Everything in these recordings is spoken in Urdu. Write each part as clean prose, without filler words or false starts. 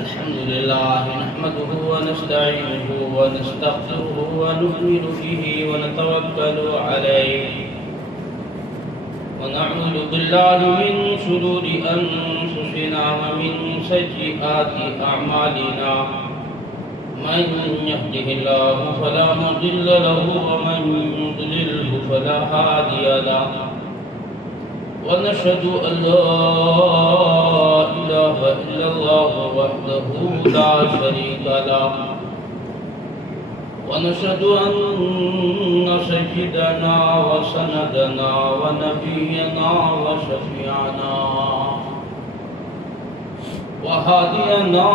الحمد لله نحمده ونستعينه ونستغفره ونؤمن به ونتوكل عليه ونعوذ بالله من شرور أنفسنا ومن سيئات أعمالنا من يهده الله فلا مضل له ومن يضلله فلا هادي له ونشهد أن لا إله إلا الله وحده لا شريك له ونشهد أن سيدنا وسندنا ونبينا وشفيعنا وهادينا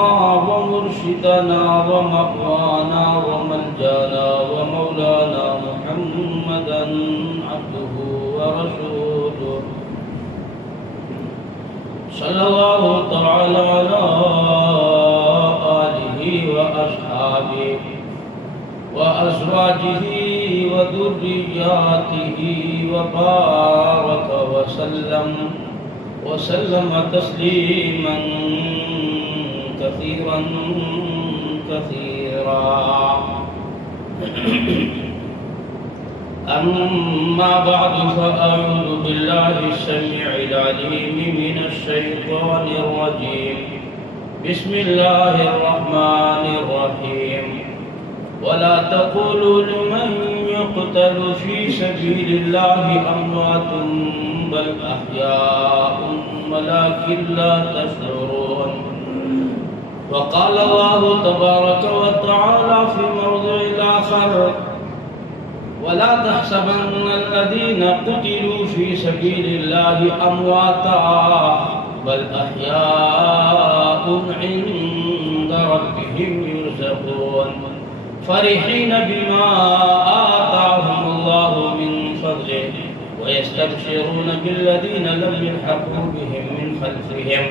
ومرشدنا ومأوانا وملجانا ومولانا محمدا عبده ورسوله صلى الله تعالى على آله وأصحابه وأزواجه وذرياته وبارك وسلم تسليما كثيرا أما بعد فأعوذ بالله السميع العليم من الشيطان الرجيم بسم الله الرحمن الرحيم ولا تقولوا لمن يقتل في سبيل الله أموات بل أحياء ولكن لا تشعرون وقال الله تبارك وتعالى في موضع آخر ولا تحسبن الذين قتلوا في سبيل الله أمواتا بل أحياء عند ربهم يرزقون فرحين بما آتاهم الله من فضله ويستبشرون بالذين لم يلحقوا بهم من خلفهم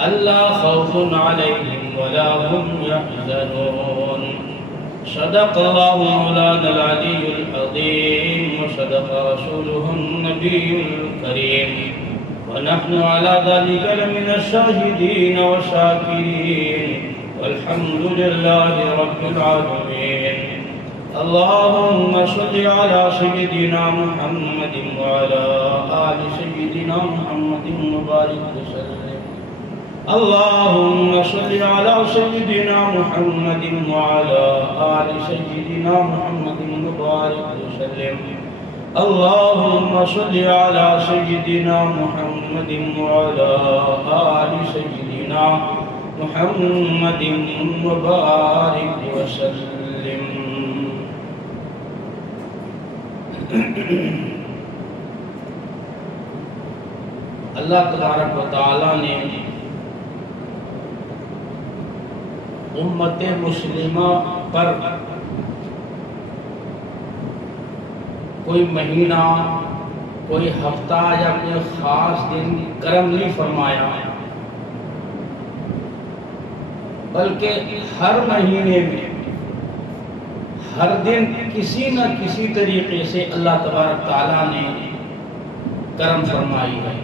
ألا خوف عليهم ولا هم يحزنون صدق الله مولانا العلي العظيم وصدق رسوله النبي الكريم ونحن على ذلك لمن الشاهدين والشاكرين والحمد لله رب العالمين اللهم صل على سيدنا محمد وعلى آل سيدنا محمد وبارك وسلم اللهم صل على سيدنا محمد وعلى آل سيدنا محمد وبارك وسلم اللهم صل على سيدنا محمد وعلى آل سيدنا محمد وبارك وسلم اللہ تبارک و تعالی نے امت مسلمہ پر کوئی مہینہ کوئی ہفتہ یا کوئی خاص دن کرم نہیں فرمایا بلکہ ہر مہینے میں ہر دن کسی نہ کسی طریقے سے اللہ تبارک تعالیٰ نے کرم فرمائی ہے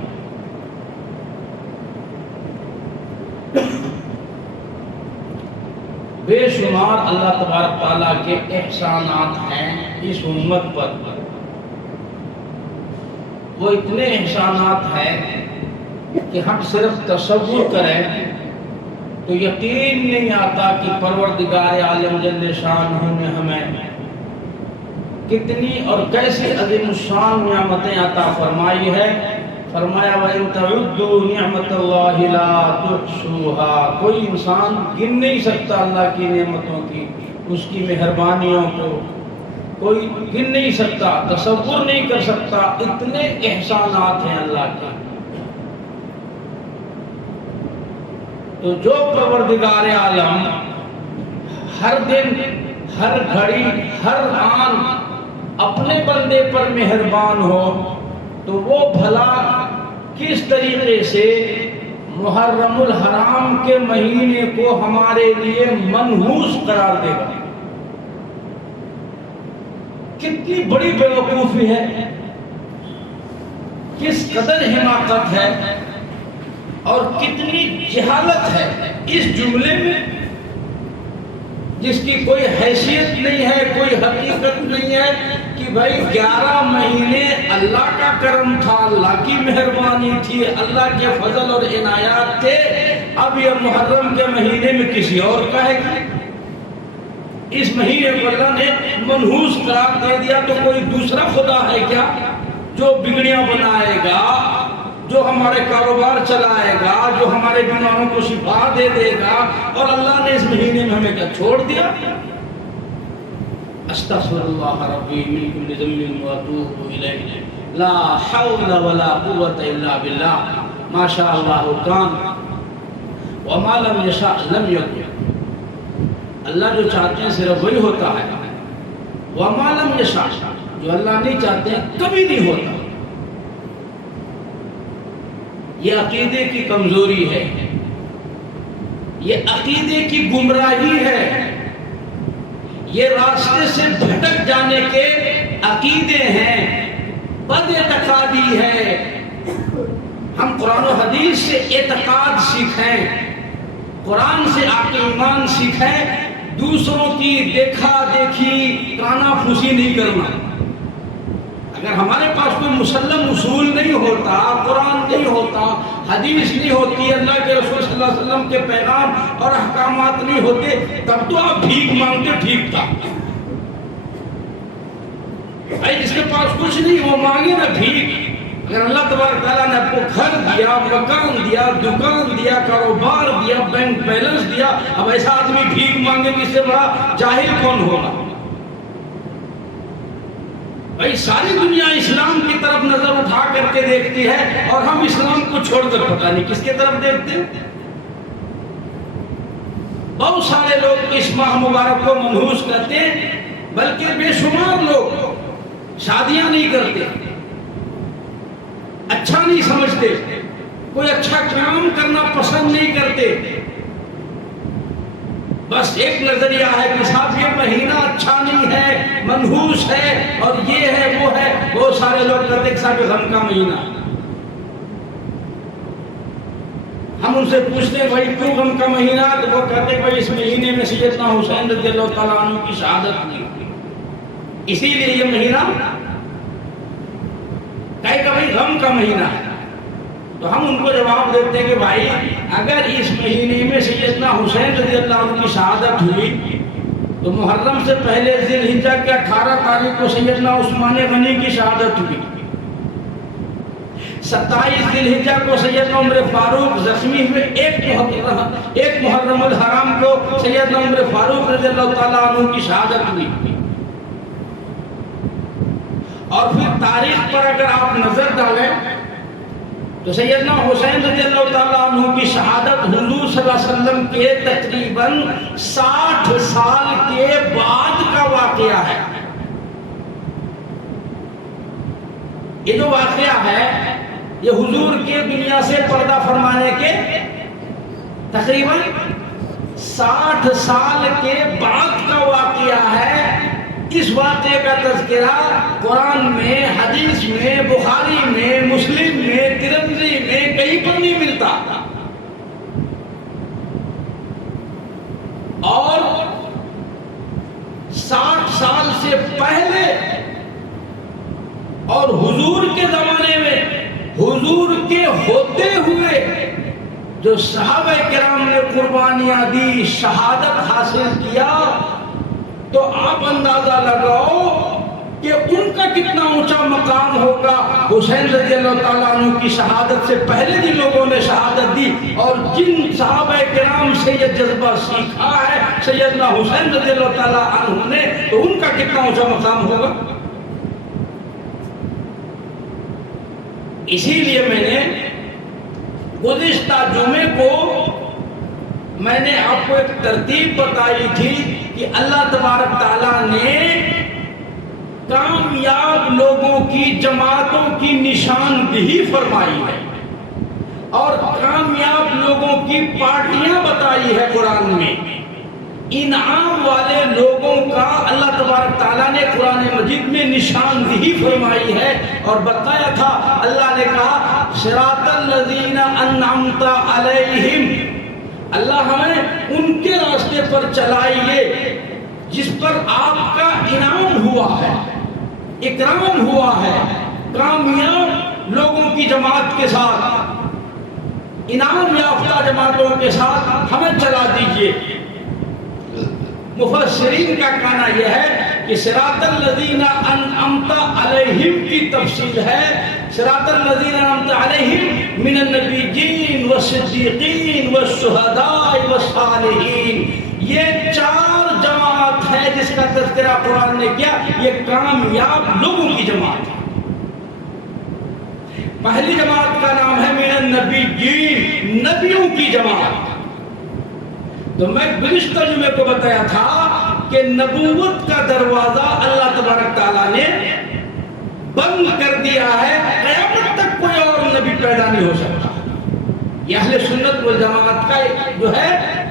بے شمار اللہ تبارک تعالیٰ کے احسانات ہیں اس امت پر وہ اتنے احسانات ہیں کہ ہم صرف تصور کریں تو یقین نہیں آتا کہ پروردگار عالم جل شانہ نے ہمیں کتنی اور کیسی عظیم الشان نعمتیں عطا فرمائی ہے فرمایا وَإِن تَعُدُّوا نِعْمَةَ اللَّهِ لَا تُحْصُوهَا کوئی انسان گن نہیں سکتا اللہ کی نعمتوں کی اس کی مہربانیوں کو کوئی گن نہیں سکتا تصور نہیں کر سکتا اتنے احسانات ہیں اللہ کے تو جو پروردگار عالم ہر دن ہر گھڑی ہر آن اپنے بندے پر مہربان ہو تو وہ بھلا کس طریقے سے محرم الحرام کے مہینے کو ہمارے لیے منحوس قرار دے گا کتنی بڑی بیوقوفی ہے کس قدر حماقت ہے اور کتنی جہالت ہے اس جملے میں، جس کی کوئی حیثیت نہیں ہے، کوئی حقیقت نہیں ہے کہ بھائی 11 مہینے اللہ کا کرم تھا، اللہ کی مہربانی تھی، اللہ کے فضل اور عنایات تھے، اب یہ محرم کے مہینے میں کسی اور کا ہے کہ اس مہینے کو اللہ نے منحوس قرار دے دیا، تو کوئی دوسرا خدا ہے کیا جو بگڑیاں بنائے گا، جو ہمارے کاروبار چلائے گا، جو ہمارے بیماروں کو شفا دے دے گا، اور اللہ نے اس مہینے میں ہمیں کیا چھوڑ دیا؟ استغفر اللہ ربی من کل ذنب واتوب الیہ، لا حول ولا قوۃ الا باللہ، ما شاء اللہ کان وما لم یشاء لم یکن۔ اللہ جو چاہتے ہیں صرف وہی ہوتا ہے، وما لم یشاء، جو اللہ نہیں چاہتے ہیں کبھی نہیں ہوتا۔ یہ عقیدے کی کمزوری ہے، یہ عقیدے کی گمراہی ہے، یہ راستے سے بھٹک جانے کے عقیدے ہیں، بد اعتقادی ہے۔ ہم قرآن و حدیث سے اعتقاد سیکھیں، قرآن سے عقل ایمان سیکھیں، دوسروں کی دیکھا دیکھی کانا پھوسی نہیں کرنا۔ اگر ہمارے پاس کوئی مسلم اصول نہیں ہوتا، قرآن نہیں ہوتا، حدیث نہیں ہوتی، اللہ کے رسول صلی اللہ علیہ وسلم کے پیغام اور احکامات نہیں ہوتے، تب تو آپ بھیک مانگتے ٹھیک تھا۔ بھائی جس کے پاس کچھ نہیں وہ مانگے نا بھیک۔ اگر اللہ تبارک تعالیٰ نے آپ کو گھر دیا، مکان دیا، دکان دیا، کاروبار دیا، بینک بیلنس دیا، اب ایسا آدمی بھیک مانگے کہ اس سے بڑا جاہل کون ہوگا؟ بھائی ساری دنیا اسلام کی طرف نظر اٹھا کر کے دیکھتی ہے، اور ہم اسلام کو چھوڑ کر پتہ نہیں کس کی طرف دیکھتے ہیں۔ بہت سارے لوگ اس ماہ مبارک کو منحوس کرتے ہیں، بلکہ بے شمار لوگ شادیاں نہیں کرتے، اچھا نہیں سمجھتے، کوئی اچھا کام کرنا پسند نہیں کرتے، بس ایک نظریہ ہے کہ صاحب یہ مہینہ اچھا نہیں ہے، منحوس ہے، اور یہ ہے وہ ہے۔ بہت سارے لوگ کہتے ہیں صاحب غم کا مہینہ۔ ہم ان سے پوچھتے ہیں بھائی کیوں غم کا مہینہ؟ تو وہ کہتے ہیں بھائی اس مہینے میں سیدنا حسین رضی اللہ تعالیٰ عنہ کی شہادت ہوئی، اسی لیے یہ مہینہ کہے کہ بھائی غم کا مہینہ ہے۔ تو ہم ان کو جواب دیتے ہیں کہ بھائی اگر اس مہینے میں سیدنا حسین رضی اللہ عنہ کی شہادت ہوئی تو محرم سے پہلے ذی الحجہ کے 18 تاریخ کو سیدنا عثمان غنی کی شہادت ہوئی، 27 ذی الحجہ کو سیدنا عمر فاروق زخمی ہوئے، ایک محرم الحرام کو سیدنا عمر فاروق رضی اللہ تعالیٰ عنہ کی شہادت ہوئی۔ اور پھر تاریخ پر اگر آپ نظر ڈالیں تو سیدنا حسین رضی اللہ تعالیٰ عنہ کی شہادت حضور صلی اللہ علیہ وسلم کے تقریباً 60 سال کے بعد کا واقعہ ہے۔ یہ جو واقعہ ہے یہ حضور کے دنیا سے پردہ فرمانے کے تقریباً 60 سال کے بعد کا واقعہ ہے۔ اس واقعے کا تذکرہ قرآن میں، حدیث میں، بخاری میں، مسلم میں، ترمذی میں کہیں پر نہیں ملتا۔ اور 60 سال سے پہلے اور حضور کے زمانے میں حضور کے ہوتے ہوئے جو صحابہ کرام نے قربانیاں دی، شہادت حاصل کیا، تو آپ اندازہ لگاؤ کہ ان کا کتنا اونچا مقام ہوگا۔ حسین رضی اللہ تعالیٰ عنہ کی شہادت سے پہلے جن لوگوں نے شہادت دی اور جن صحابہ کرام سے یہ جذبہ سیکھا ہے سیدنا حسین رضی اللہ تعالیٰ عنہ نے، تو ان کا کتنا اونچا مقام ہوگا۔ اسی لیے میں نے گزشتہ جمعے کو میں نے آپ کو ایک ترتیب بتائی تھی کہ اللہ تبارک تعالیٰ نے کامیاب لوگوں کی جماعتوں کی نشاندہی فرمائی ہے اور کامیاب لوگوں کی پارٹیاں بتائی ہے قرآن میں۔ انعام والے لوگوں کا اللہ تبارک تعالیٰ نے قرآن مجید میں نشاندہی فرمائی ہے اور بتایا تھا. اللہ نے کہا صراط الذین انعمت علیہم، اللہ ہمیں ان کے راستے پر چلائیے جس پر آپ کا انعام ہوا ہے، اکرام ہوا ہے. کامیاب لوگوں کی جماعت کے ساتھ، انعام یافتہ جماعتوں کے ساتھ ہمیں چلا دیجئے. مفسرین کا کہنا یہ ہے کہ صراط الذین انعمت علیہم کی تفصیل ہے صراط الذین انعمت علیہم من النبیین والصدیقین والشہداء والصالحین. یہ 4 جماعت ہے جس کا تذکرہ قرآن نے کیا. یہ کامیاب لوگوں کی جماعت ہے. پہلی جماعت کا نام ہے من النبیین، نبیوں کی جماعت. تو میں گزشتہ جمعے کو بتایا تھا کہ نبوت کا دروازہ اللہ تبارک تعالیٰ نے بند کر دیا ہے، قیامت تک کوئی اور نبی پیدا نہیں ہو سکتا. یہ اہل سنت والجماعت کا جو ہے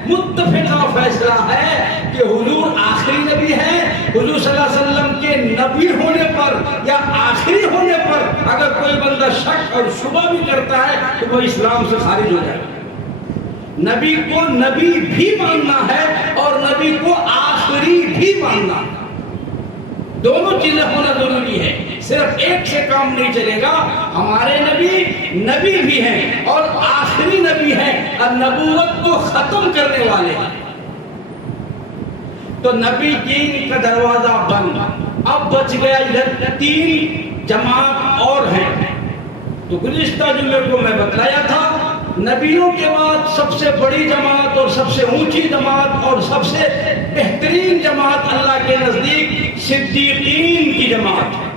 متفقہ فیصلہ ہے کہ حضور آخری نبی ہے. حضور صلی اللہ علیہ وسلم کے نبی ہونے پر یا آخری ہونے پر اگر کوئی بندہ شک اور شبہ بھی کرتا ہے تو وہ اسلام سے خارج ہو جائے. نبی کو نبی بھی ماننا ہے اور نبی کو آخری بھی ماننا ہے. دونوں چیزیں ہونا ضروری ہے، صرف ایک سے کام نہیں چلے گا. ہمارے نبی نبی بھی ہیں اور آخری نبی ہیں اور نبوت کو ختم کرنے والے ہیں. تو نبی دین کا دروازہ بند. اب بچ گیا ادھر 3 جماعت اور ہیں. تو گزشتہ جمعے کو میں بتلایا تھا نبیوں کے بعد سب سے بڑی جماعت اور سب سے اونچی جماعت اور سب سے بہترین جماعت اللہ کے نزدیک صدیقین کی جماعت ہے.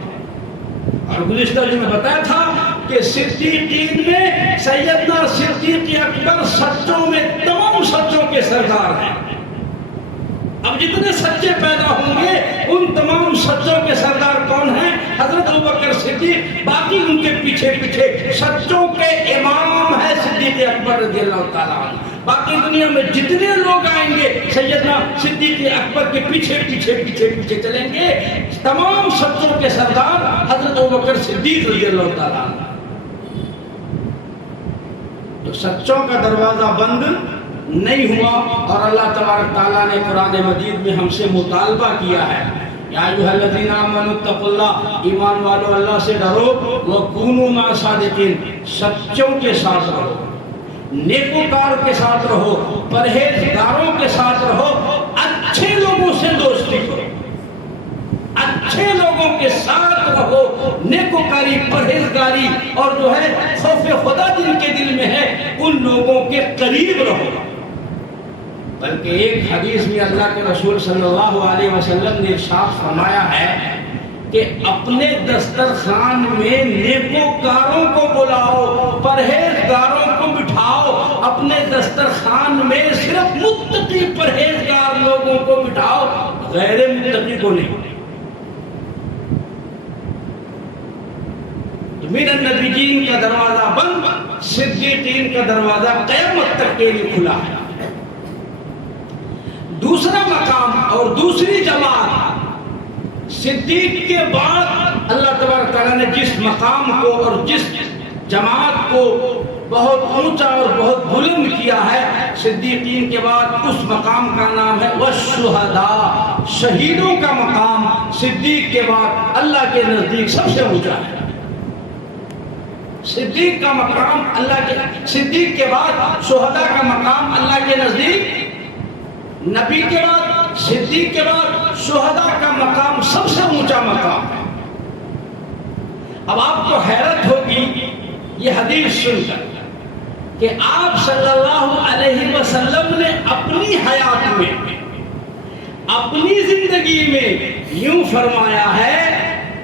اور گزشتہ جو میں بتایا تھا کہ صدیقین میں سیدنا صدیق اکبر سچوں میں تمام سچوں کے سردار ہیں. اب جتنے سچے پیدا ہوں گے ان تمام سچوں کے سردار کون ہیں؟ حضرت ابوبکر صدیق. باقی ان کے پیچھے پیچھے سچوں کے امام ہے صدیق اکبر رضی اللہ تعالیٰ عنہ. باقی دنیا میں جتنے لوگ آئیں گے سیدنا صدیق اکبر کے پیچھے پیچھے پیچھے پیچھے چلیں گے. تمام سچوں کے سردار حضرت ابوبکر صدیق رضی اللہ تعالیٰ عنہ. تو سچوں کا دروازہ بند نہیں ہوا اور اللہ تبارک تعالیٰ نے قرآن مجید میں ہم سے مطالبہ کیا ہے یا ایھا الذین آمنوا اتقوا اللہ، ایمان والو اللہ سے ڈرو، وکونوا مع الصادقین، سچوں کے ساتھ رہو، نیکوکار کے ساتھ رہو، پرہیزگاروں کے ساتھ رہو، اچھے لوگوں سے دوستی کرو، اچھے لوگوں کے ساتھ رہو، نیکوکاری پرہیزگاری اور جو ہے خوف خدا جن کے دل میں ہے ان لوگوں کے قریب رہو. بلکہ ایک حدیث میں اللہ کے رسول صلی اللہ علیہ وسلم نے ارشاد فرمایا ہے کہ اپنے دسترخوان میں نیکوکاروں کو بلاؤ، پرہیزگاروں کو بٹھاؤ. اپنے دسترخوان میں صرف متقی پرہیزگار لوگوں کو بٹھاؤ، غیر متقی کو نہیں. من النبیین کا دروازہ بند، صدیقین کا دروازہ قیامت تک کے لیے کھلا ہے. دوسرا مقام اور دوسری جماعت، صدیق کے بعد اللہ تبارک تعالیٰ نے جس مقام کو اور جس جماعت کو بہت اونچا اور بہت بلند کیا ہے، صدیقین کے بعد اس مقام کا نام ہے والشہداء، شہیدوں کا مقام صدیق کے بعد اللہ کے نزدیک سب سے اونچا ہے. صدیق کا مقام اللہ کے، صدیق کے بعد شہداء کا مقام اللہ کے نزدیک، نبی کے بعد صدیق کے بعد شہداء کا مقام سب سے اونچا مقام ہے. اب آپ کو حیرت ہوگی یہ حدیث سن کر کہ آپ صلی اللہ علیہ وسلم نے اپنی حیات میں، اپنی زندگی میں یوں فرمایا ہے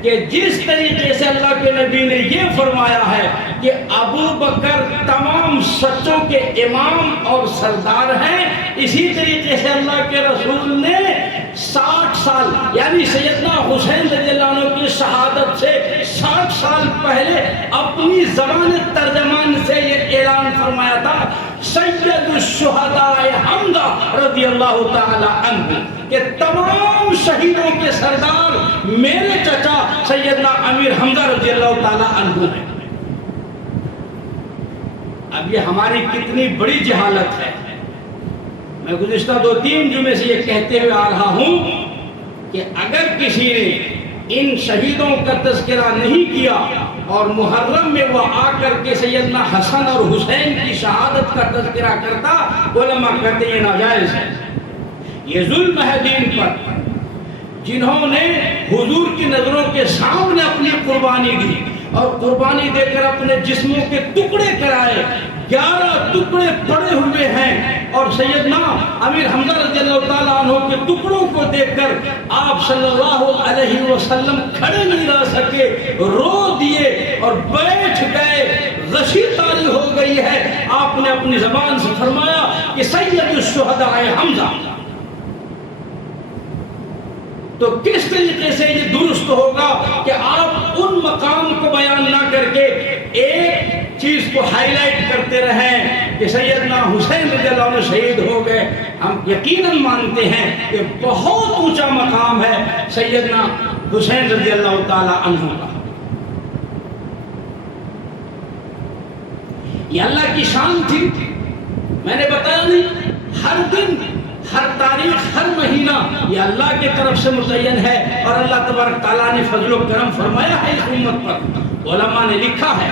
کہ جس طریقے سے اللہ کے نبی نے یہ فرمایا ہے کہ ابو بکر تمام سچوں کے امام اور سردار ہیں، اسی طریقے سے اللہ کے رسول نے 60 سال یعنی سیدنا حسین رضی اللہ عنہ کی شہادت سے 60 سال پہلے اپنی زبان ترجمان سے یہ اعلان فرمایا تھا سید الشہداء حمزہ رضی اللہ تعالی عنہ کہ تمام شہیدوں کے سردار میرے چچا سیدنا امیر حمزہ رضی اللہ تعالی عنہ ہیں۔ اب یہ ہماری کتنی بڑی جہالت ہے۔ میں گزشتہ 2-3 جمعے سے یہ کہتے ہوئے آ رہا ہوں کہ اگر کسی نے ان شہیدوں کا تذکرہ نہیں کیا اور محرم میں وہ آ کر کے سیدنا حسن اور حسین کی شہادت کا تذکرہ کرتا، علماء کہتے ہیں یہ ناجائز ہے، یہ ظلم ہے دین پر۔ جنہوں نے حضور کی نظروں کے سامنے اپنی قربانی دی اور قربانی دے کر اپنے جسموں کے ٹکڑے کرائے، 11 ٹکڑے پڑے ہوئے ہیں، اور سیدنا امیر حمزہ رضی اللہ تعالیٰ عنہ کے ٹکڑوں کو دیکھ کر آپ صلی اللہ علیہ وسلم کھڑے نہیں رہ سکے، رو دیے اور بیٹھ گئے، غشی طاری ہو گئی ہے۔ آپ نے اپنی زبان سے فرمایا کہ سید الشہداء حمزہ۔ تو کس طریقے سے یہ درست ہوگا کہ آپ ان مقام کو بیان نہ کر کے ایک چیز کو ہائی لائٹ کرتے رہیں کہ سیدنا حسین رضی اللہ عنہ شہید ہو گئے؟ ہم یقیناً مانتے ہیں کہ بہت اونچا مقام ہے سیدنا حسین رضی اللہ تعالی عنہ کا۔ یہ اللہ کی شان تھی، میں نے بتایا نہیں، ہر دن، ہر تاریخ، ہر مہینہ یہ اللہ کی طرف سے متعین ہے، اور اللہ تبارک تعالیٰ نے فضل و کرم فرمایا ہے اس امت پر۔ علماء نے لکھا ہے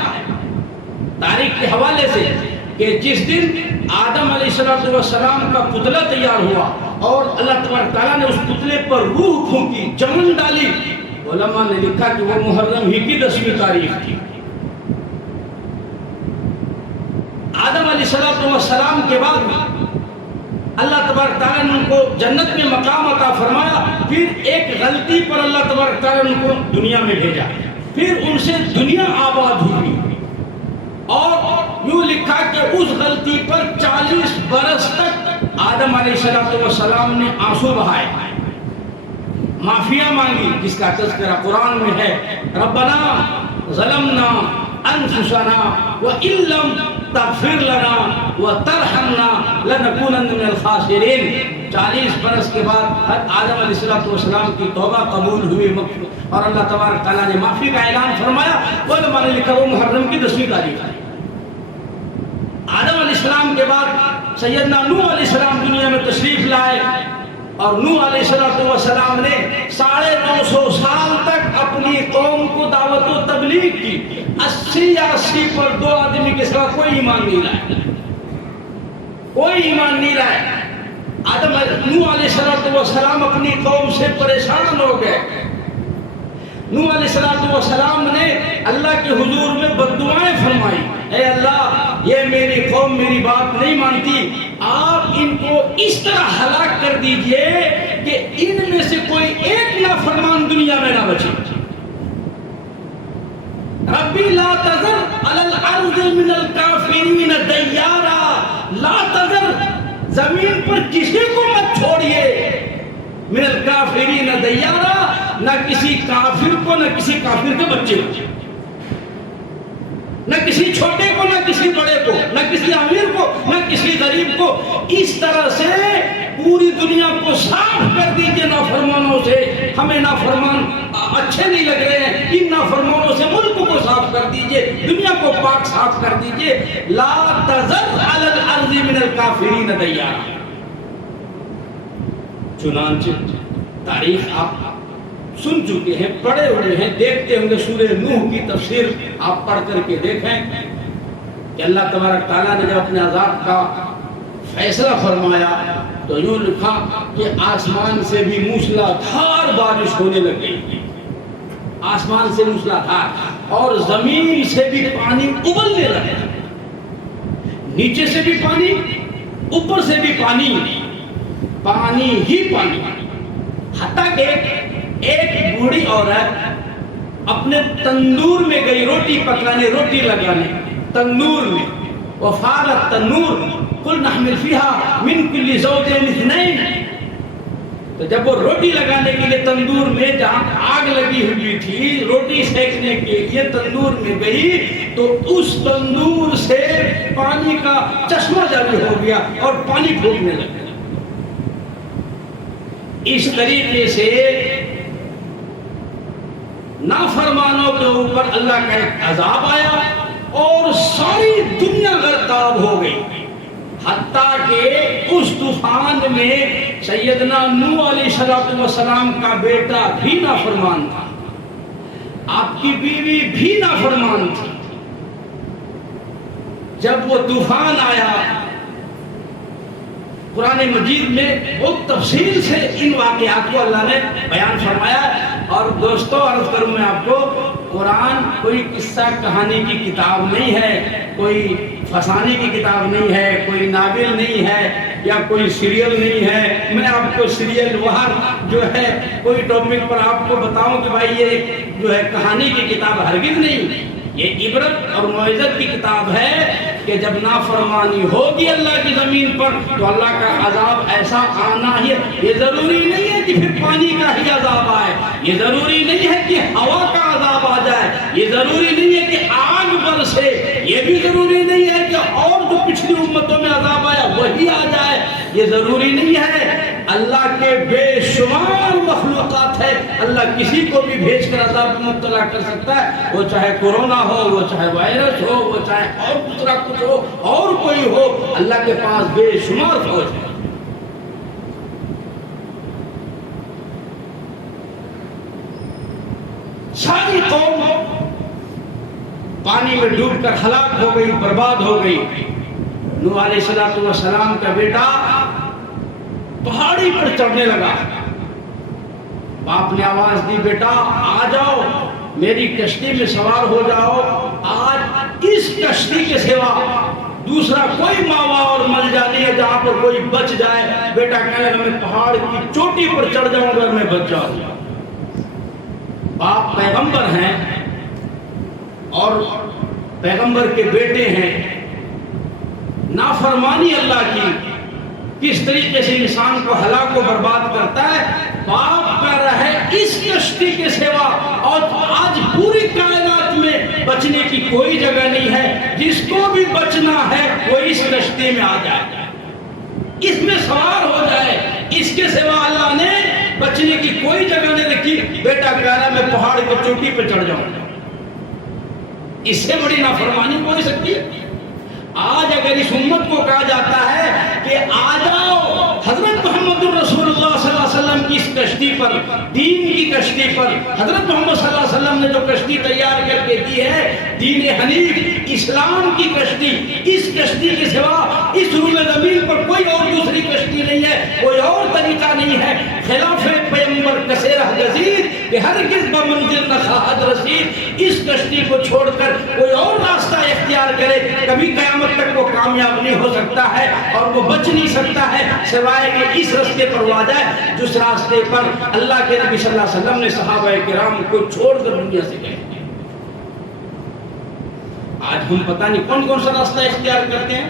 تاریخ کے حوالے سے کہ جس دن آدم علیہ السلام کا پتلا تیار ہوا اور اللہ تبارک تعالیٰ نے اس پتلے پر روح پھونکی، جمن ڈالی، علماء نے لکھا کہ وہ محرم ہی کی 10ویں تاریخ تھی۔ آدم علیہ السلام کے بعد اللہ تبارک تعالیٰ نے ان کو جنت میں مقام عطا فرمایا، پھر ایک غلطی پر اللہ تبارک تعالیٰ نے ان کو دنیا میں بھیجا، پھر ان سے دنیا آباد ہوئی، اور یوں لکھا کہ اس غلطی پر 40 برس تک آدم علیہ السلام نے آنسو بہائے، معافیاں مانگی، جس کا تذکرہ قرآن میں ہے، ربنا ظلمنا انفسنا وان لم تغفر لنا وترحمنا لنکونن من الخاسرین۔ 40 برس کے بعد آدم علیہ السلام کی توبہ قبول ہوئی، اور اللہ تبارک تعالیٰ نے معافی کا اعلان فرمایا۔ علماء نے لکھا وہ محرم کی 10ویں تاریخ ہے۔ آدم علیہ السلام کے بعد سیدنا نوح علیہ السلام دنیا میں تشریف لائے، اور نوح علیہ السلام نے 950 سال تک اپنی قوم کو دعوت و تبلیغ کی۔ 80 پر 2 آدمی کے سوا کوئی ایمان نہیں لائے، کوئی ایمان نہیں لائے۔ نوح علیہ السلام اپنی قوم سے پریشان ہو گئے۔ نوح علیہ السلام نے اللہ کے حضور میں بددعائیں فرمائی، اے اللہ یہ میری قوم میری بات نہیں مانتی، آپ ان کو اس طرح ہلاک کر دیجئے کہ ان میں سے کوئی ایک نافرمان دنیا میں نہ بچے۔ ربی لا تذر علی الارض من الکافرین دیارا، لا تذر، زمین پر کسی کو مت چھوڑیے، من الکافرین دیارا، نہ کسی کافر کو، نہ کسی کافر کے بچے کو، نہ کسی چھوٹے کو، نہ کسی بڑے کو، نہ کسی امیر کو، نہ کسی غریب کو۔ اس طرح سے پوری دنیا کو صاف کر دیجئے نافرمانوں سے۔ ہمیں نافرمان اچھے نہیں لگ رہے ہیں، ان نافرمانوں سے ملک کو صاف کر دیجئے، دنیا کو پاک صاف کر دیجئے۔ لا تذر علی الارض من الکافرین دیارا۔ چنانچہ تاریخ آپ سن چکے ہیں، پڑھے ہوئے ہیں، دیکھتے ہوں گے، سورہ نوح کی تفسیر آپ پڑھ کر کے دیکھیں کہ اللہ تبارک تعالیٰ نے جب اپنے عذاب کا فیصلہ فرمایا تو یوں لکھا کہ آسمان سے بھی موسلا دھار بارش ہونے لگ گئی، آسمان سے موسلا دھار، اور زمین سے بھی پانی ابلنے لگا، نیچے سے بھی پانی، اوپر سے بھی پانی، پانی ہی پانی، حتیٰ کہ ایک بوڑھی عورت اپنے تندور میں گئی روٹی پکانے، روٹی لگانے تندور میں، وفارت تنور قل نحمل فیہا من کل زوجین اثنین۔ تو جب وہ روٹی لگانے کے لیے تندور میں جہاں آگ لگی ہوئی تھی روٹی سیکنے کے لیے تندور میں گئی تو اس تندور سے پانی کا چشمہ جاری ہو گیا اور پانی پھوٹنے لگا۔ اس طریقے سے نافرمانوں کے اوپر اللہ کا ایک عذاب آیا اور ساری دنیا غرقاب ہو گئی، حتیٰ کہ اس طوفان میں سیدنا نوح علیہ السلام کا بیٹا بھی نافرمان تھا، آپ کی بیوی بھی نافرمان تھی۔ جب وہ طوفان آیا، قرآن مجید میں بہت تفصیل سے ان واقعات کو اللہ نے بیان فرمایا۔ اور دوستو عرض کروں میں آپ کو، قرآن کوئی قصہ کہانی کی کتاب نہیں ہے، کوئی فسانے کی کتاب نہیں ہے، کوئی ناول نہیں ہے، یا کوئی سیریل نہیں ہے۔ میں آپ کو سیریل وہر جو ہے کوئی ٹاپک پر آپ کو بتاؤں کہ بھائی یہ جو ہے کہانی کی کتاب، ہرگز نہیں، یہ عبرت اور موعظت کی کتاب ہے کہ جب نافرمانی ہوگی اللہ کی زمین پر تو اللہ کا عذاب ایسا آنا ہی ہے۔ یہ ضروری نہیں ہے کہ پھر پانی کا ہی عذاب آئے، یہ ضروری نہیں ہے کہ ہوا کا عذاب آ جائے، یہ ضروری نہیں ہے کہ آگ برسے، یہ بھی ضروری نہیں ہے کہ اور جو پچھلی امتوں میں عذاب آیا وہی آ جائے، یہ ضروری نہیں ہے۔ اللہ کے بے شمار مخلوقات ہے، اللہ کسی کو بھی بھیج کر عذاب میں مبتلا کر سکتا ہے، وہ چاہے کورونا ہو، وہ چاہے وائرس ہو، وہ چاہے اور دوسرا کچھ ہو، اور کوئی ہو، اللہ کے پاس بے شمار فوج ہے۔ ساری قوم پانی میں ڈوب کر ہلاک ہو گئی، برباد ہو گئی۔ نوح علیہ السلام کا بیٹا پہاڑی پر چڑھنے لگا، باپ نے آواز دی، بیٹا آ جاؤ میری کشتی میں سوار ہو جاؤ، آج اس کشتی کے سوا دوسرا کوئی ماوا اور ملجا نہیں ہے جہاں پر کوئی بچ جائے۔ بیٹا کہنے لگا میں پہاڑ کی چوٹی پر چڑھ جاؤں گا، میں بچ جاؤں گا۔ باپ پیغمبر ہیں اور پیغمبر کے بیٹے ہیں، نافرمانی اللہ کی کس طریقے سے انسان کو ہلاک و برباد کرتا ہے، باپ کر رہا ہے اس کشتی کے سوا، اور آج پوری کائنات میں بچنے کی کوئی جگہ نہیں ہے، جس کو بھی بچنا ہے وہ اس کشتی میں آ جائے، اس میں سوار ہو جائے، اس کے سوا اللہ نے بچنے کی کوئی جگہ نہیں رکھی۔ بیٹا کہہ رہا میں پہاڑ کی چوٹی پہ چڑھ جاؤں گا، اس سے بڑی نافرمانی ہو نہیں سکتی۔ آج اگر اس امت کو کہا جاتا ہے کہ آ جاؤ حضرت محمد رسول اللہ صلی اللہ علیہ وسلم کی اس کشتی پر، دین کی کشتی پر، حضرت محمد صلی اللہ علیہ وسلم نے جو کشتی تیار کر کے دی ہے، دین حنیف اسلام کی کشتی، اس کشتی کے سوا اس روئے زمین پر کوئی اور دوسری کشتی نہیں ہے، کوئی اور طریقہ نہیں ہے۔ خلاف پیغمبر کثیرہ گزید کہ ہرگز بمنزل نہ خواہد رسید، اس کشتی کو چھوڑ کر کوئی اور راستہ اختیار کرے کبھی قیامت تک وہ کامیاب نہیں ہو سکتا ہے، اور وہ بچ نہیں سکتا ہے سوائے کہ اس راستے پر وہ آ جائے جس راستے پر اللہ کے نبی صلی اللہ علیہ وسلم نے صحابہ کرام کو چھوڑ کر دنیا سے گئے۔ آج ہم پتہ نہیں کون کون سا راستہ اختیار کرتے ہیں۔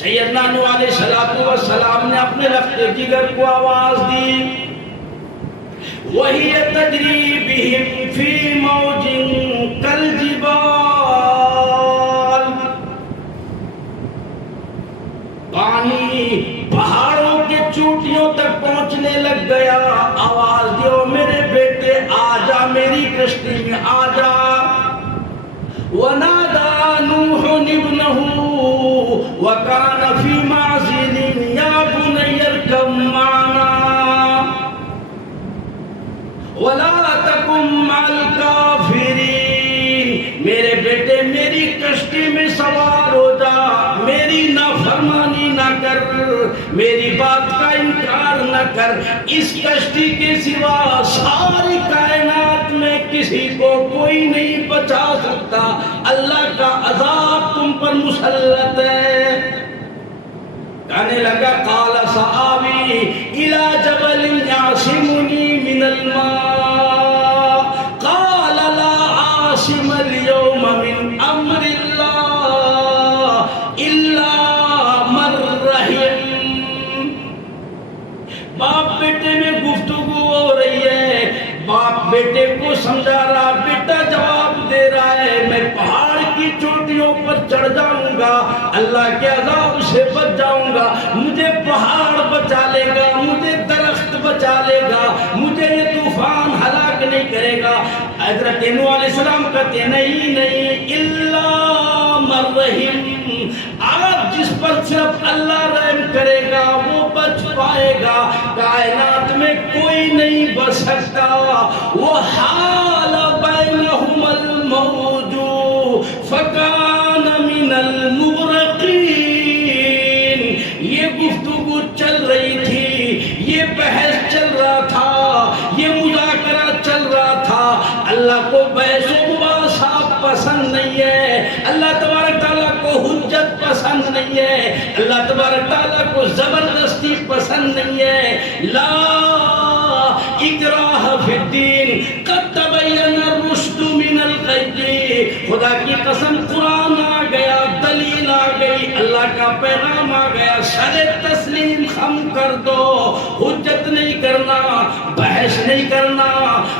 سیدنا نوح علیہ السلام نے اپنے رفتے جگر کو آواز دی، وَهِيَ تَجْرِي بِهِمْ فِي مَوْجٍ كَالْجِبَالِ، پانی پہاڑوں کے چوٹیوں تک پہنچنے لگ گیا۔ آواز دیو میرے بیٹے آجا میری کشتی میں آجا۔ وَنَادَى نُوحٌ ابْنَهُ وَكَانَ فِي مَعْزِلٍ يَا بُنَيَّ ارْكَبْ مَعَنَا وَلَا تَكُن مَعَ الْكَافِرِينَ، میرے بیٹے میری کشتی میں سوار ہو جا، میری نافرمانی نہ کر، میری بات کا انکار نہ کر۔ اس کشتی کے سوا ساری کائنات میں کسی کو کوئی نہیں بچا سکتا، اللہ کا عذاب تم پر مسلط ہے۔ کہنے لگا قال سآوی الی جبل یعصمنی من الماء قال لا عاصم اليوم من امر اللہ الا من رحم۔ باپ بیٹے میں گفتگو ہو رہی ہے، باپ بیٹے کو سمجھا رہا، بیٹا جواب دے رہا ہے میں پہاڑ کی چوٹیوں پر چڑھ جاؤں گا، اللہ کے عذاب سے بچ جاؤں گا، مجھے پہاڑ بچا لے گا، مجھے درخت بچا لے گا، مجھے یہ طوفان ہلاک نہیں کرے گا۔ حضرت نوح علیہ السلام کہتے ہیں نہیں الا من رحم، آج جس پر صرف اللہ رحم کرے گا وہ بچ پائے گا، کائنات میں کوئی نہیں بچ سکتا۔ وحال بینہم الموج فکان من المغرقین، یہ گفتگو چل رہی تھی، یہ بحث چل رہا تھا، یہ مذاکرہ چل رہا تھا۔ اللہ کو بحث و مباحثہ پسند نہیں ہے، اللہ تبارک تعالیٰ کو حجت پسند نہیں ہے، اللہ تبارک تعالیٰ کو زبردستی پسند نہیں ہے۔ لا اکراہ فی الدین قد تبین الرشد من الغی، خدا کی قسم قرآن آ گیا، دلیل آ گئی، اللہ کا پیغام آ گیا، سر تسلیم خم کر دو، حجت نہیں کرنا، بحث نہیں کرنا۔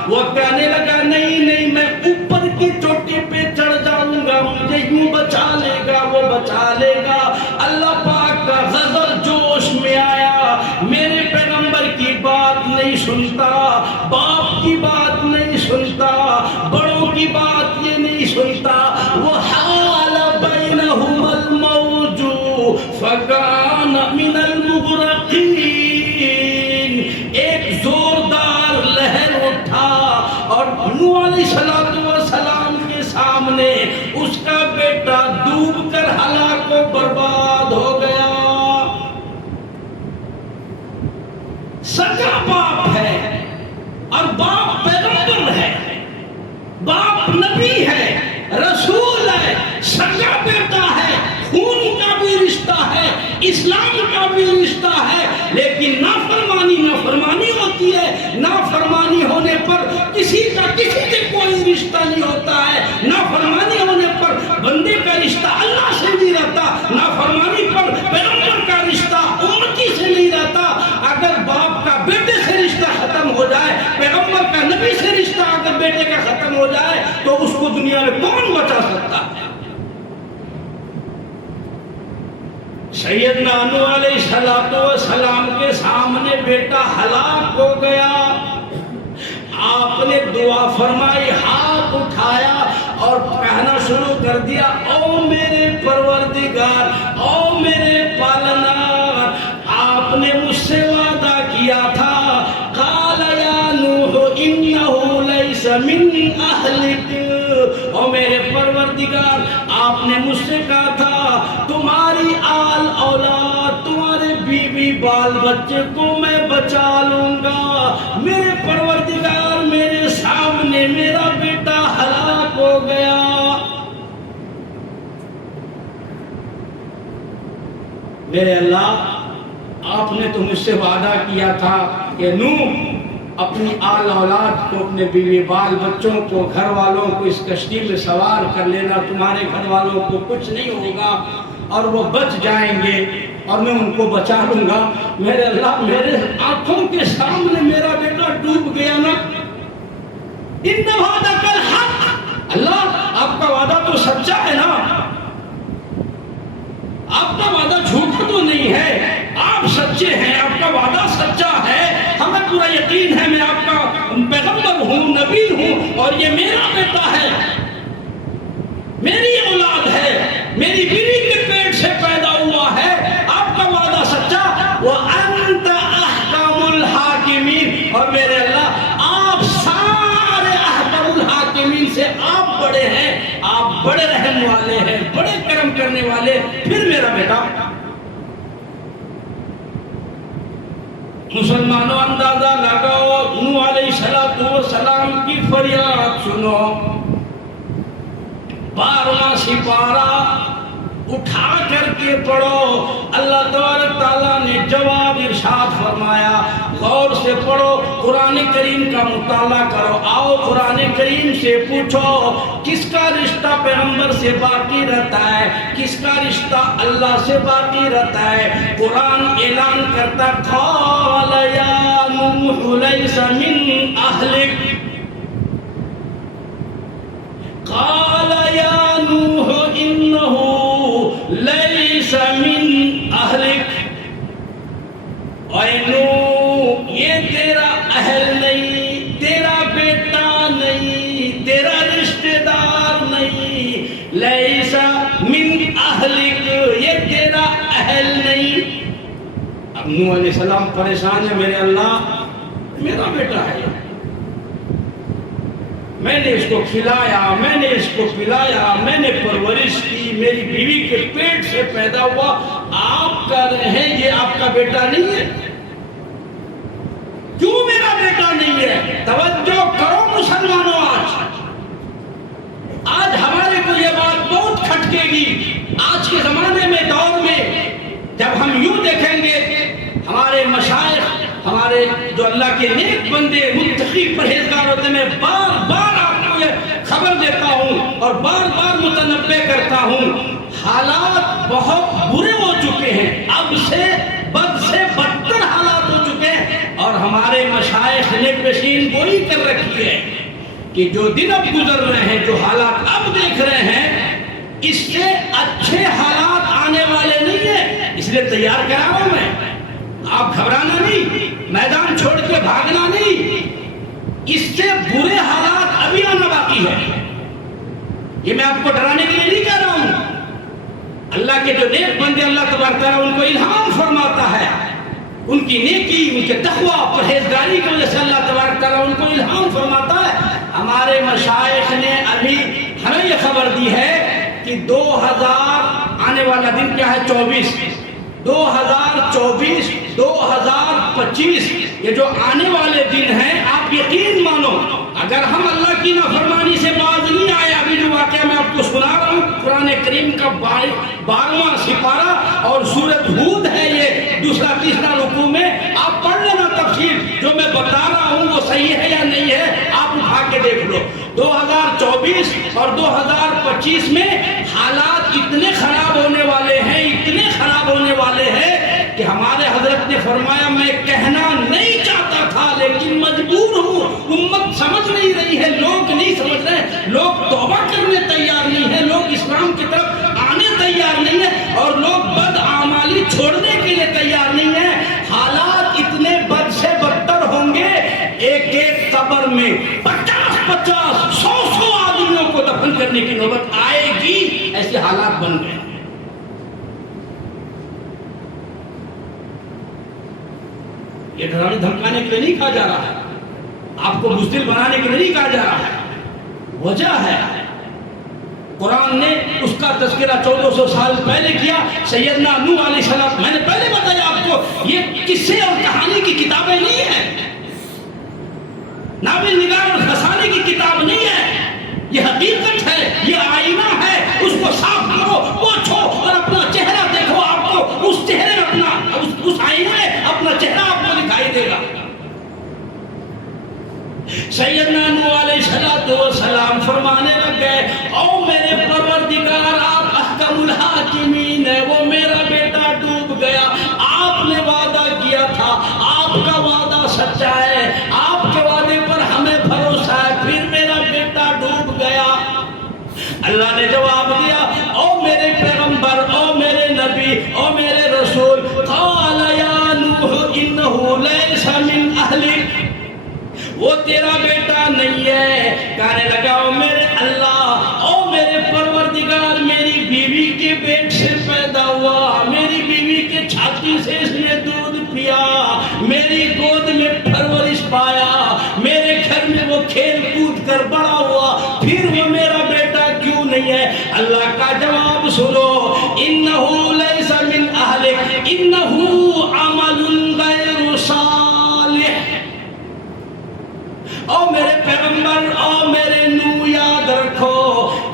وہ کہنے لگا نہیں میں اوپر کی چوٹی پہ چڑھ جاؤں گا، مجھے یوں بچا لے گا، وہ بچا لے گا۔ اللہ پاک کا غضب جوش میں آیا، میرے پیغمبر کی بات نہیں سنتا، باپ کی بات نہیں سنتا، بڑوں کی بات یہ نہیں سنتا۔ وحال بینہم الموج فکان من المغرقین، ایک زوردار لہر اٹھا اور نوح علیہ السلام کے سامنے اس کا بیٹا ڈوب کر ہلاک و برباد ہو گیا۔ سچا باپ ہے اور باپ پیغمبر ہے، باپ نبی ہے، رسول ہے، سچا بیٹا ہے، خون کا بھی رشتہ ہے، اسلام کا بھی رشتہ ہے، لیکن نافرمانی ہوتی ہے۔ نافرمانی ہونے پر کسی کا کسی سے کوئی رشتہ نہیں ہوتا ہے، نافرمانی ہونے پر بندے کا رشتہ اللہ سے نہیں رہتا، نافرمانی پر پیغمبر کا رشتہ امتی سے نہیں رہتا۔ اگر باپ کا بیٹے سے رشتہ ختم ہو جائے، پیغمبر کا نبی سے رشتہ اگر بیٹے کا ختم ہو جائے تو اس کو دنیا میں کون بچا سکتا ہے؟ سیدنا نوح علیہ السلام کے سامنے بیٹا ہلاک ہو گیا، آپ نے دعا فرمائی، ہاتھ اٹھایا اور کہنا شروع کر دیا، او میرے پروردگار، او میرے پالنہار، آپ نے مجھ سے وعدہ کیا تھا، قال یا نوح انہ لیس من اہلک، او میرے پروردگار آپ نے مجھ سے کہا تھا تمہاری آل اولاد، تمہارے بیوی بال بچے کو میں بچا لوں گا۔ میرے پروردگار میرے سامنے میرا بیٹا ہلاک ہو گیا۔ میرے اللہ، آپ نے تو مجھ سے وعدہ کیا تھا کہ نوح اپنی آل اولاد کو، اپنے بیوی بال بچوں کو، گھر والوں کو اس کشتی میں سوار کر لینا، تمہارے گھر والوں کو کچھ نہیں ہوگا اور وہ بچ جائیں گے اور میں ان کو بچا لوں گا۔ میرے اللہ، میرے آنکھوں کے سامنے میرا بیٹا ڈوب گیا نا۔ ان وعدک الحق، اللہ آپ کا وعدہ تو سچا ہے نا، آپ کا وعدہ جھوٹا تو نہیں ہے، آپ سچے ہیں، آپ کا وعدہ سچا ہے، ہمیں پورا یقین ہے، میں آپ کا پیغمبر ہوں، نبی ہوں، اور یہ میرا بیٹا ہے، میری اولاد ہے، میری بیوی کے پیٹ سے پیدا ہوا ہے، آپ کا وعدہ سچا۔ وَأَنْتَ أَحْكَمُ الْحَاكِمِينَ، اور میرے اللہ آپ سارے احکم الحاکمین سے آپ بڑے ہیں، آپ بڑے رحم والے ہیں، بڑے کرم کرنے والے، پھر میرا بیٹا۔ مسلمانوں اندازہ لگاؤ، نوح علیہ السلام کی فریاد سنو، 12واں سپارہ اٹھا کر کے پڑھو، اللہ تبارک تعالیٰ نے جواب ارشاد فرمایا، غور سے پڑھو، قرآن کریم کا مطالعہ کرو۔ آؤ قرآن کریم سے پوچھو کس کا رشتہ پیغمبر سے باقی رہتا ہے، کس کا رشتہ اللہ سے باقی رہتا ہے۔ قرآن اعلان کرتا، قال یا نوح لیس من اہلک، قال یا نوح انہ لیس لیس من اہلک، اے نوح یہ تیرا اہل نہیں، تیرا بیٹا نہیں، تیرا رشتہ دار نہیں، لیس من اہلک یہ تیرا اہل نہیں۔ اب نوح علیہ السلام پریشان ہے، میرے اللہ میرا بیٹا ہے، میں نے اس کو کھلایا، میں نے اس کو پلایا، میں نے پرورش کی، میری بیوی کے پیٹ سے پیدا ہوا، آپ کہہ رہے ہیں یہ آپ کا بیٹا نہیں ہے؟ کیوں میرا بیٹا نہیں ہے؟ توجہ کرو مسلمانوں، آج ہمارے کو یہ بات بہت کھٹکے گی۔ آج کے زمانے میں، دور میں، جب ہم یوں دیکھیں گے ہمارے مشائخ، ہمارے جو اللہ کے نیک بندے متقی پرہیزگار ہوتے ہیں، میں بار بار آپ کو یہ خبر دیتا ہوں اور بار بار متنبہ کرتا ہوں، حالات بہت برے ہو چکے ہیں، اب سے بد سے بدتر حالات ہو چکے ہیں، اور ہمارے مشائخ نے پیشین گوئی کر رکھی ہے کہ جو دن اب گزر رہے ہیں، جو حالات اب دیکھ رہے ہیں، اس سے اچھے حالات آنے والے نہیں ہیں، اس لیے تیار کرا رہا ہوں میں۔ آپ گھبرانا نہیں، میدان چھوڑ کے بھاگنا نہیں، اس سے برے حالات ابھی آنا باقی ہے۔ یہ میں آپ کو ڈرانے کے لیے نہیں کہہ رہا ہوں، اللہ کے جو نیک بندے اللہ تبارک تعالیٰ ان کو الہام فرماتا ہے، ان کی نیکی، ان کے تقوی، پرہیزگاری کی وجہ سے اللہ تبارک تعالیٰ ان کو الہام فرماتا ہے۔ ہمارے مشائخ نے ابھی ہمیں یہ خبر دی ہے کہ 2000 آنے والا دن کیا ہے، 2024 2025 یہ جو آنے والے دن ہیں، آپ یقین مانو اگر ہم اللہ کی نافرمانی سے باز نہیں آئے، ابھی جو واقعہ میں آپ کو سنا رہا ہوں قرآن کریم کا 12واں سپارہ اور سورۃ ہود ہے، یہ دوسرا تیسرا رکوع میں آپ پڑھ لینا تفسیر، جو میں بتا رہا ہوں وہ صحیح ہے یا نہیں ہے آپ اٹھا کے دیکھ لو۔ 2024 اور 2025 میں حالات اتنے خراب ہونے والے ہیں، اتنے خراب ہونے والے ہیں کہ ہمارے حضرت نے فرمایا میں کہنا نہیں چاہتا تھا لیکن مجبور ہوں، امت سمجھ نہیں رہی ہے، لوگ نہیں سمجھ رہے، لوگ توبہ کرنے تیار نہیں ہیں، لوگ اسلام کی طرف آنے تیار نہیں ہیں، اور لوگ بد اعمالی چھوڑنے کے لیے تیار نہیں ہیں۔ حالات اتنے بد سے بدتر ہوں گے، ایک ایک قبر میں 50 100 آدمیوں کو دفن کرنے کی نوبت آئے گی، ایسے حالات بن گئے۔ یہ ڈرانے دھمکانے کے لیے نہیں کہا جا رہا ہے، آپ کو بزدل بنانے کے لیے نہیں کہا جا رہا ہے، وجہ ہے قرآن نے اس کا تذکرہ 1400 سال پہلے کیا۔ سیدنا نوح علیہ السلام، میں نے پہلے بتایا آپ کو، یہ قصے اور کہانی کی کتابیں نہیں ہیں، ناول نگار اور فسانے کی کتاب نہیں ہے، یہ حقیقت ہے، یہ آئینہ ہے، اس کو صاف کرو، پوچھو اور اپنا چہرہ دیکھو، آپ کو اس چہرے میں اپنا اس آئینے میں اپنا چہرہ آپ کو دکھائی دے گا۔ سیدنا نوح علیہ السلام فرمانے لگ گئے، او میرے پروردگار آپ احکم الحاکمین ہے، وہ میرا بیٹا ڈوب گیا، آپ نے وعدہ کیا تھا، آپ کا وعدہ سچا ہے، آپ کے وعدے پر ہمیں بھروسہ ہے، پھر میرا بیٹا ڈوب گیا۔ اللہ نے جواب دیا، او میرے پیغمبر، او میرے نبی، او میرے رسول، قال یا نوح انہ لیس من اہلک، وہ تیرا بیٹا نہیں ہے۔ کہنے لگا، او میرے اللہ، او میرے پروردگار، میری بیوی کے پیٹ سے پیدا ہوا، میری بیوی کے چھاتی سے اس نے دودھ پیا، میری گود میں پرورش پایا، میرے گھر میں وہ کھیل کود کر بڑا ہوا، پھر وہ میرا بیٹا کیوں نہیں ہے؟ اللہ کا جواب سنو، انہو لیس من اہلک انہو عمل غیر صالح۔ او میرے پیغمبر، او میرے نوح، یاد رکھو،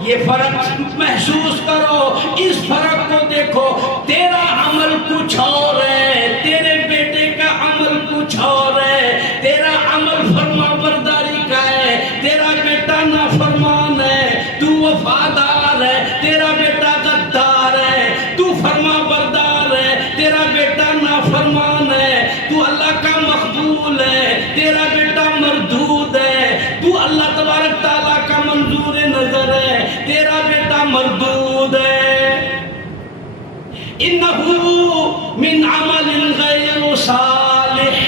یہ فرق محسوس کرو، اس فرق کو دیکھو، تیرا عمل کچھ اور ہے، تیرے بیٹے کا عمل کچھ اور ہے، تیرا عمل فرما برداری کا ہے، تیرا بیٹا نافرمان ہے، تو وفادار ہے، تیرا بیٹا غدار ہے، تو فرما بردار ہے، تیرا بیٹا نافرمان ہے، تو اللہ کا مقبول ہے، تیرا بیٹا مردود ہے، تو اللہ تبارک تعالیٰ کا منظور نظر ہے، تیرا بیٹا مردود ہے۔ انہ من عمل غیر صالح،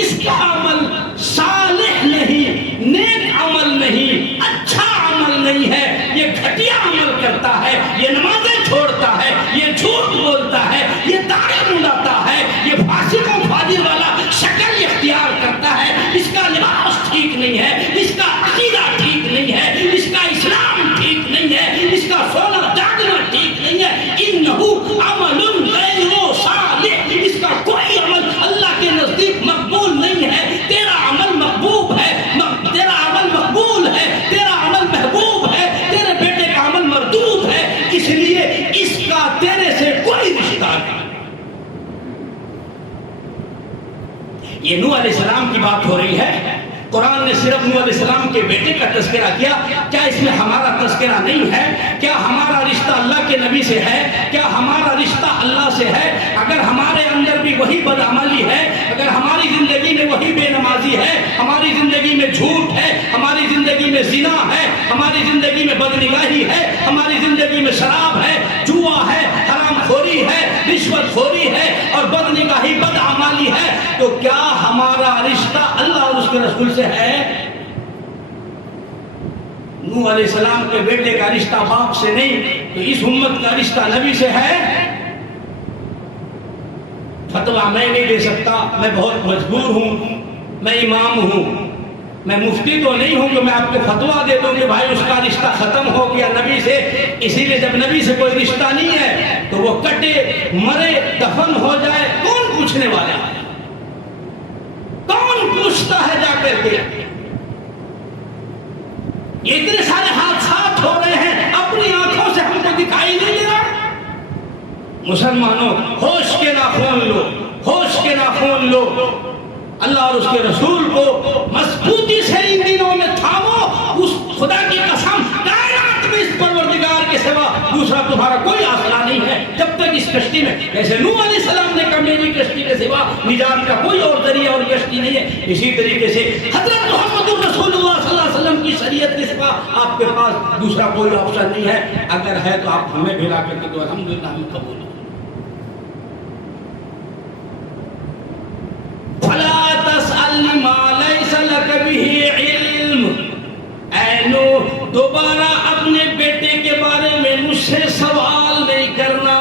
اس کا عمل صالح نہیں، نیک عمل نہیں، اچھا عمل نہیں ہے، یہ گھٹیا عمل کرتا ہے، یہ نمازیں چھوڑتا ہے، یہ جھوٹ بولتا ہے، یہ داڑھی منڈاتا ہے، یہ فاسق و فاجر والا شکل اختیار کرتا ہے، اس کا لباس ٹھیک نہیں ہے، اس کا عقیدہ ٹھیک نہیں ہے، اس کا اسلام ٹھیک نہیں ہے، اس کا سونا جاگنا ٹھیک نہیں ہے، انہ عمل غیر صالح، اس کا کوئی عمل اللہ کے نزدیک مقبول نہیں ہے، تیرا عمل مقبول ہے، تیرا عمل مقبول ہے، تیرا عمل محبوب ہے، تیرے بیٹے کا عمل مردود ہے، اس لیے اس کا تیرے سے کوئی رشتہ نہیں۔ یہ نوح علیہ السلام کی بات ہو رہی ہے، قرآن نے صرف نوح علیہ السلام کے بیٹے کا تذکرہ کیا، کیا اس میں ہمارا تذکرہ نہیں ہے؟ کیا ہمارا رشتہ اللہ کے نبی سے ہے؟ کیا ہمارا رشتہ اللہ سے ہے؟ اگر ہمارے اندر بھی وہی بدعملی ہے، اگر ہماری زندگی میں وہی بے نمازی ہے، ہماری زندگی میں جھوٹ ہے، ہماری زندگی میں زنا ہے، ہماری زندگی میں بدنگاہی ہے، ہماری زندگی میں شراب ہے، جوا ہے، حرام خوری ہے، رشوت خوری ہے اور بدنگاہی بدعملی ہے، تو کیا ہمارا رشتہ اللہ اور اس کے رسول سے ہے؟ نوح علیہ السلام کے بیٹے کا رشتہ باپ سے نہیں، تو اس امت کا رشتہ نبی سے ہے؟ فتویٰ میں نہیں دے سکتا، میں بہت مجبور ہوں، میں امام ہوں، میں مفتی تو نہیں ہوں کہ میں آپ کو فتویٰ دے دوں کہ بھائی اس کا رشتہ ختم ہو گیا نبی سے، اسی لیے جب نبی سے کوئی رشتہ نہیں ہے تو وہ کٹے مرے دفن ہو جائے، کون پوچھنے والا ہے؟ کون پوچھتا ہے جا کر کے؟ یہ اتنے سارے حادثات ہو رہے ہیں، اپنی آنکھوں سے ہم کو دکھائی نہیں دے رہا۔ مسلمانوں، ہوش کے ناخون لو، ہوش کے ناخون لو، اللہ اور اس کے رسول کو مضبوطی سے ان دنوں میں تھامو۔ اس خدا کی قسم، کائنات میں اس پروردگار کے سوا دوسرا تمہارا کوئی آسرا نہیں ہے جب تک اس کشتی میں، جیسے نوح علیہ السلام نے کہا میری کشتی کے سوا نجات کا کوئی اور ذریعہ اور کشتی نہیں ہے، اسی طریقے سے حضرت محمد رسول اللہ صلی اللہ علیہ وسلم کی شریعت کے سوا آپ کے پاس دوسرا کوئی آپشن نہیں ہے۔ اگر ہے تو آپ ہمیں بھلا کر کے تو الحمدللہ ہم قبول ہیں۔ فلا تسألنی ما لیس لک بہ علم، اے نوح دوبارہ اپنے بیٹے کے بارے میں مجھ سے سوال نہیں کرنا،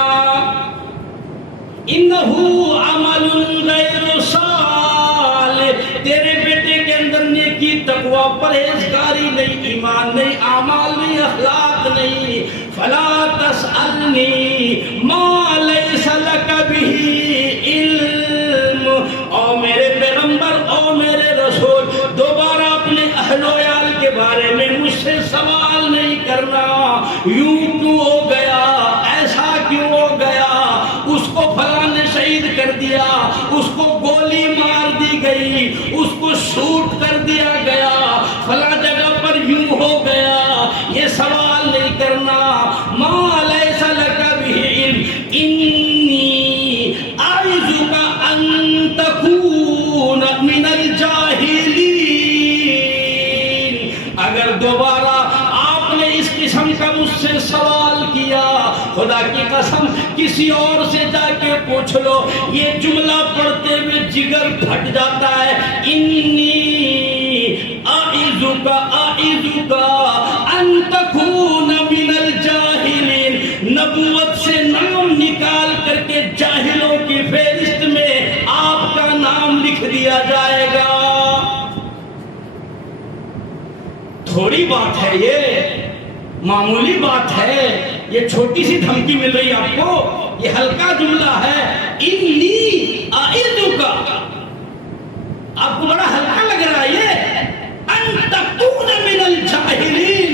انہو عمل غیر صالح، تیرے بیٹے کے اندر نیکی تقوی پرہیزگاری نہیں، ایمان نہیں، اعمال نہیں، اخلاق نہیں۔ فلا تسألنی ما لیس لک بہ علم، او میرے پیغمبر، او میرے رسول، دوبارہ اپنے اہل و عیال کے بارے میں مجھ سے سوال نہیں کرنا، یوں کیوں ہو گیا، ایسا کیوں ہو گیا، اس کو فلاں نے شہید کر دیا، اس کو گولی مار دی گئی، اس کو شوٹ کر دیا گیا، فلاں جگہ پر یوں ہو گیا، یہ سوال نہیں کرنا۔ ما لیس لک بہ علم انی اعظک ان تکون من الجاہلین، اگر دوبارہ آپ نے اس قسم کا مجھ سے سوال کیا، خدا کی قسم کسی اور سے جا کے پوچھ لو، یہ جملہ پڑھتے ہوئے جگر پھٹ جاتا ہے، انی اعظک ان تکون من الجاہلین، نبوت سے نام نکال کر کے جاہلوں کی فہرست میں آپ کا نام لکھ دیا جائے گا۔ تھوڑی بات ہے یہ، معمولی بات ہے، یہ چھوٹی سی دھمکی مل رہی آپ کو، یہ ہلکا جملہ ہے، انی اعظک، آپ کو بڑا ہلکا لگ رہا ہے یہ، ان تکون من الجاہلین،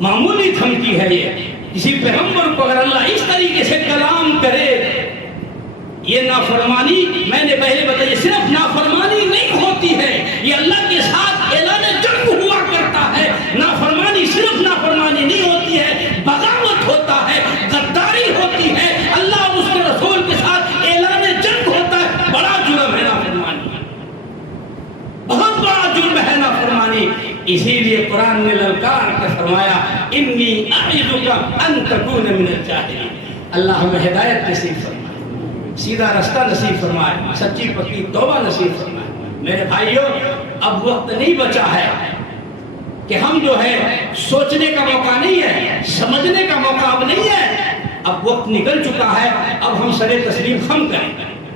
معمولی دھمکی ہے یہ۔ کسی پیغمبر کو اگر اللہ اس طریقے سے کلام کرے، یہ نافرمانی، میں نے پہلے بتایا، صرف نافرمانی نہیں ہوتی ہے، یہ اللہ کے ساتھ اعلان جنگ ہوا کرتا ہے۔ نافرمانی صرف نافرمانی نہیں ہوتی ہے، بغاوت ہوتا ہے، غداری ہوتی ہے، اللہ اور اس کے رسول کے ساتھ اعلان جنگ ہوتا ہے۔ بڑا جرم ہے نافرمانی، بہت بڑا جرم ہے نافرمانی۔ اسی لیے قرآن نے للکار کے فرمایا انی اعظک ان تکون من الجاہلین۔ اللہ ہمیں ہدایت نصیب فرمائے، سیدھا رستہ نصیب فرمائے، سچی پکی توبہ نصیب فرمائے۔ میرے بھائیوں، اب وقت نہیں بچا ہے کہ ہم جو ہے سوچنے کا موقع نہیں ہے، سمجھنے کا موقع اب نہیں ہے، اب وقت نکل چکا ہے۔ اب ہم سر تسلیم خم کریں،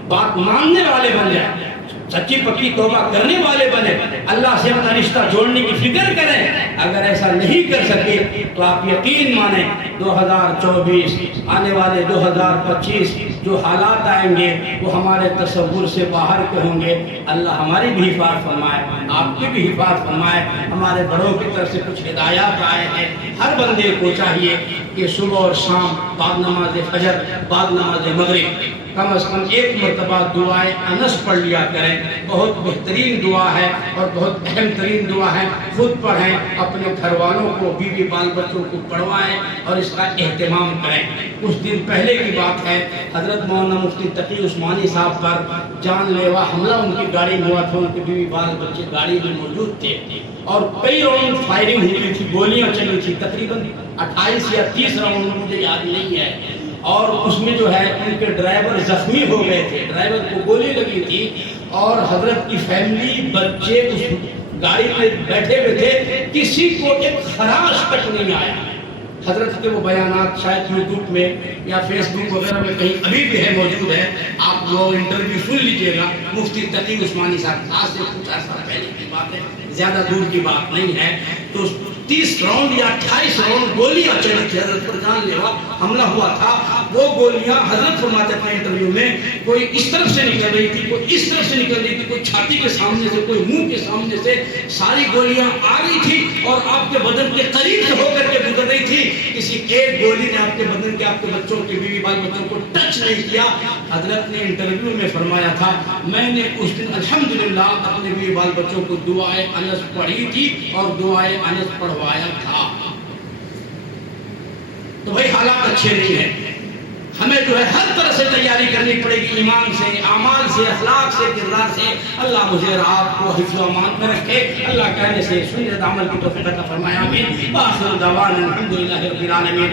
بات ماننے والے بن جائیں، سچی پکی توبہ کرنے والے بنے، اللہ سے اپنا رشتہ جوڑنے کی فکر کریں۔ اگر ایسا نہیں کر سکے تو آپ یقین مانیں 2024 آنے والے 2025 جو حالات آئیں گے وہ ہمارے تصور سے باہر کے ہوں گے۔ اللہ ہماری بھی حفاظت فرمائے، آپ کی بھی حفاظت فرمائے۔ ہمارے بڑوں کی طرف سے کچھ ہدایات آئے ہیں، ہر بندے کو چاہیے کہ صبح اور شام بعد نماز فجر بعد نماز مغرب کم از کم ایک مرتبہ دعائے انس پڑھ لیا کریں۔ بہت بہترین دعا ہے اور بہت اہم ترین دعا ہے، خود پڑھیں، اپنے گھر والوں کو، بیوی بال بچوں کو پڑھوائیں اور اس کا اہتمام کریں۔ کچھ دن پہلے کی بات ہے، حضرت مولانا مفتی تقی عثمانی صاحب پر جان لیوا حملہ ان کی گاڑی میں ہوا تھا، ان کے بیوی بال بچے گاڑی میں موجود تھے اور کئی راؤنڈ فائرنگ ہوئی تھی، گولیاں چلی تھی، تقریباً 28 یا 30 راؤنڈ مجھے یاد نہیں ہے، اور اس میں جو ہے ان کے ڈرائیور زخمی ہو گئے تھے، ڈرائیور کو گولی لگی تھی اور حضرت کی فیملی بچے اس گاڑی میں بیٹھے ہوئے تھے، کسی کو ایک خراش تک نہیں آیا۔ حضرت کے وہ بیانات شاید یوٹیوب میں یا فیس بک وغیرہ میں کہیں ابھی بھی ہے، موجود ہے، آپ وہ انٹرویو سن لیجئے گا۔ مفتی تقی عثمانی صاحب آج سے کچھ عرصہ پہلے کی بات ہے، زیادہ دور کی بات نہیں ہے، تو 30 راؤنڈ یا 28 راؤنڈ گولیاں چلی تھی، حضرت پر جان لیوا حملہ ہوا تھا۔ وہ گولیاں حضرت فرماتے ہیں انٹرویو میں، کوئی اس طرف سے نکل رہی تھی، کوئی اس طرف سے نکل رہی تھی، کوئی چھاتی کے سامنے سے، کوئی منہ کے سامنے سے، ساری گولیاں آ رہی تھی اور آپ کے بدن کے قریب سے ہو کر کے گزر رہی تھی۔ کسی ایک گولی نے آپ کے بدن کے، آپ کے بچوں کے، بیوی بال بچوں کو ٹچ نہیں کیا۔ حضرت نے انٹرویو میں فرمایا تھا، میں نے اس دن الحمدللہ اپنے بیوی بال بچوں کو دعائے انس پڑھی تھی اور دعائے انس پڑھوایا تھا۔ تو بھائی حالات اچھے نہیں ہیں، ہمیں جو ہے ہر طرح سے تیاری کرنی پڑے گی، ایمان سے، اعمال سے، اخلاق سے، کردار سے۔ اللہ مجھے اور آپ کو حفظ و امان میں رکھے، اللہ کہنے سے سنت عمل کی توفیق عطا فرمائے، آمین۔ وآخر دعوانا الحمدللہ رب العالمین۔